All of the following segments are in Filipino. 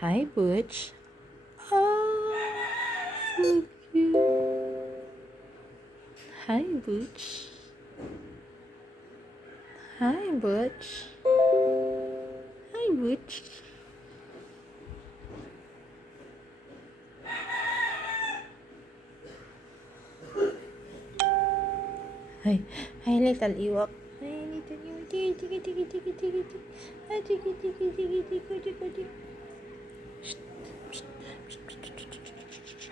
Hi, Butch. Oh, so cute. Hi, Butch. Hi, Butch. Hi, Butch. Hi, hi, little Ewok. Hi, little Ewok. Tiki, tiki, tiki, tiki, tiki, tiki. Hi, tiki, tiki, tiki, tiki, tiki, tiki. Shh, shh, shh, shh, shh, shh, shh.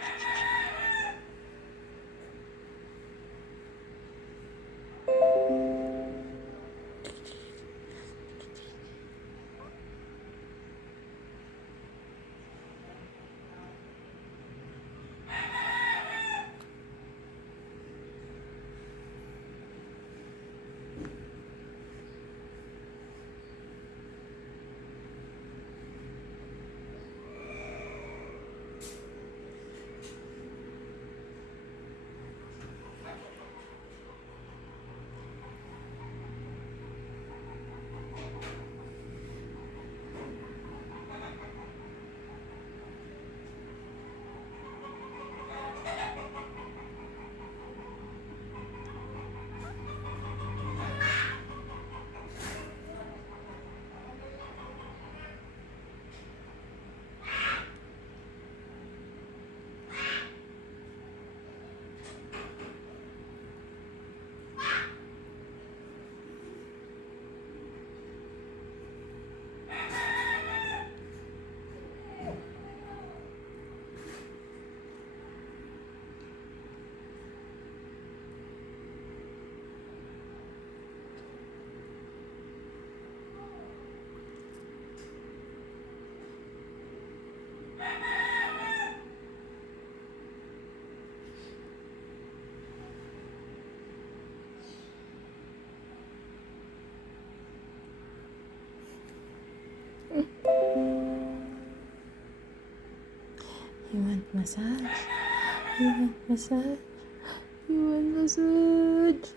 You want massage? You want massage? You want massage?